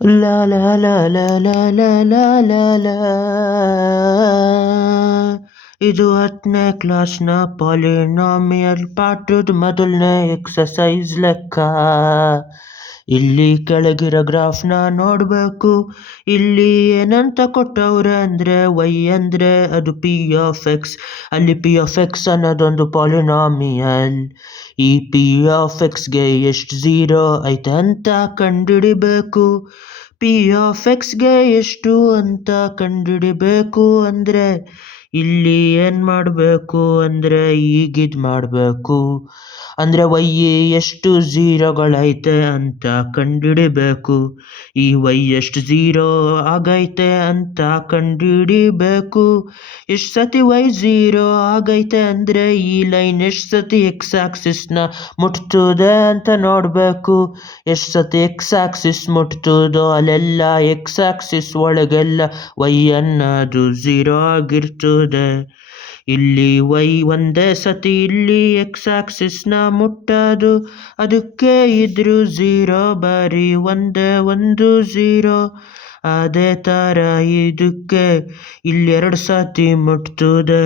ಲಾ ಲಾ ಲಾ ಲಾ ಲಾ ಲಾ ಲಾ ಲಾ ಲಾ. ಇದು 10ನೇ ಕ್ಲಾಸ್ನ ಪಾಲಿನಾಮಿಯಲ್ ಪಾಠದ ಮೊದಲನೇ ಎಕ್ಸಸೈಸ್ ಲೆಕ್ಕ. ಇಲ್ಲಿ ಕೆಳಗಿರೋ ಗ್ರಾಫ್ನ ನೋಡ್ಬೇಕು. ಇಲ್ಲಿ ಏನಂತ ಕೊಟ್ಟವ್ರೆ ಅಂದ್ರೆ y ಅಂದ್ರೆ ಅದು p(x). ಅಲ್ಲಿ p(x) ಅನ್ನೋದೊಂದು ಪಾಲಿನಾಮಿಯಲ್. ಈ p(x)ಗೆ ಎಷ್ಟು ಝೀರೋ ಐತೆ ಅಂತ ಕಂಡುಹಿಡಿಬೇಕು. p(x)ಗೆ ಎಷ್ಟು ಅಂತ ಕಂಡುಹಿಡಿಬೇಕು ಅಂದ್ರೆ ಇಲ್ಲಿ ಏನ್ ಮಾಡಬೇಕು ಅಂದ್ರೆ ಈಗಿದ್ ಮಾಡಬೇಕು. ಅಂದ್ರೆ y ಎಷ್ಟು ಝೀರೋಗಳೈತೆ ಅಂತ ಕಂಡುಹಿಡಿಬೇಕು. ಈ y ಎಷ್ಟು ಝೀರೋ ಆಗೈತೆ ಅಂತ ಕಂಡುಹಿಡಿಬೇಕು. ಎಷ್ಟು ಸತಿ y ಝೀರೋ ಆಗೈತೆ ಅಂದ್ರೆ ಈ ಲೈನ್ ಎಷ್ಟು ಸತಿ x ಆಕ್ಸಿಸ್ನ ಮುಟ್ತದೆ ಅಂತ ನೋಡಬೇಕು. ಎಷ್ಟು ಸತಿ x ಆಕ್ಸಿಸ್ ಮುಟ್ತದೋ ಅಲ್ಲೆಲ್ಲ x ಆಕ್ಸಿಸ್ ಒಳಗೆಲ್ಲ y ಅನ್ನೋದು ಝೀರೋ ಆಗಿರ್ತದೆ. ಇಲ್ಲಿ y ಒಂದೇ ಸತಿ ಇಲ್ಲಿ x ಆಕ್ಸಿಸ್ನ ಮುಟ್ಟೋದು, ಅದಕ್ಕೆ ಇದ್ರು ಝೀರೋ ಬಾರಿ ಒಂದೇ ಒಂದು ಝೀರೋ. ಅದೇ ಥರ ಇದಕ್ಕೆ ಇಲ್ಲಿ 2 ಸತಿ ಮುಟ್ತದೆ.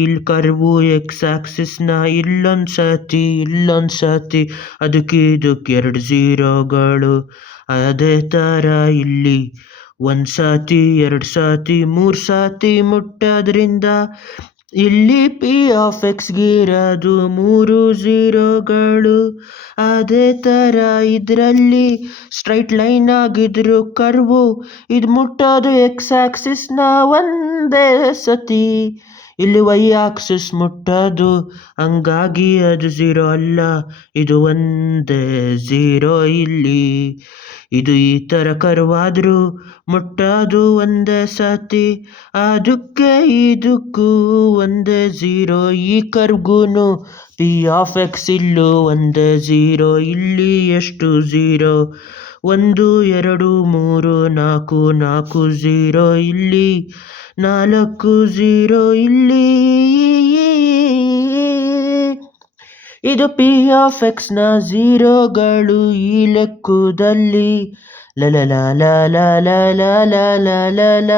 ಇಲ್ಲಿ ಕರ್ವು x ಆಕ್ಸಿಸ್ನ ಇಲ್ಲೊಂದು ಸತಿ ಅದಕ್ಕೆ ಇದಕ್ಕೆ 2 ಝೀರೋಗಳು. ಅದೇ ಥರ ಇಲ್ಲಿ 1 ಸತಿ 2 ಸತಿ 3 ಸತಿ ಮುಟ್ಟೋದ್ರಿಂದ ಇಲ್ಲಿ p(x)ಗೆ ಇರೋದು 3 ಝೀರೋಗಳು. ಅದೇ ಥರ ಇದರಲ್ಲಿ ಸ್ಟ್ರೈಟ್ ಲೈನ್ ಆಗಿದ್ರು ಕರ್ವು ಇದು ಮುಟ್ಟೋದು x ಆಕ್ಸಿಸ್ನ ಒಂದೇ ಸತಿ, ಇಲ್ಲಿ y ಆಕ್ಸಿಸ್ ಮುಟ್ಟೋದು, ಹಂಗಾಗಿ ಅದು ಝೀರೋ ಅಲ್ಲ, ಇದು ಒಂದೇ ಝೀರೋ. ಇಲ್ಲಿ ಇದು ಈ ಥರ ಕರ್ವಾದ್ರೂ ಮುಟ್ಟೋದು ಒಂದೇ ಸತಿ, ಅದಕ್ಕೆ ಇದಕ್ಕೂ ಒಂದೇ ಝೀರೋ. ಈ ಕರ್ವ್ಗೂ p(x) ಇಲ್ಲೂ ಒಂದೇ ಝೀರೋ. ಇಲ್ಲಿ ಎಷ್ಟು ಝೀರೋ? 1 2 3 4 4 ಝೀರೋ. ಇಲ್ಲಿ 4 ಝೀರೋ. ಇಲ್ಲಿ ಇದು p(x)ನ ಝೀರೋಗಳು ಈ ಲೆಕ್ಕದಲ್ಲಿ. ಲ ಲ ಲ ಲ ಲ ಲ ಲ ಲ ಲ ಲ.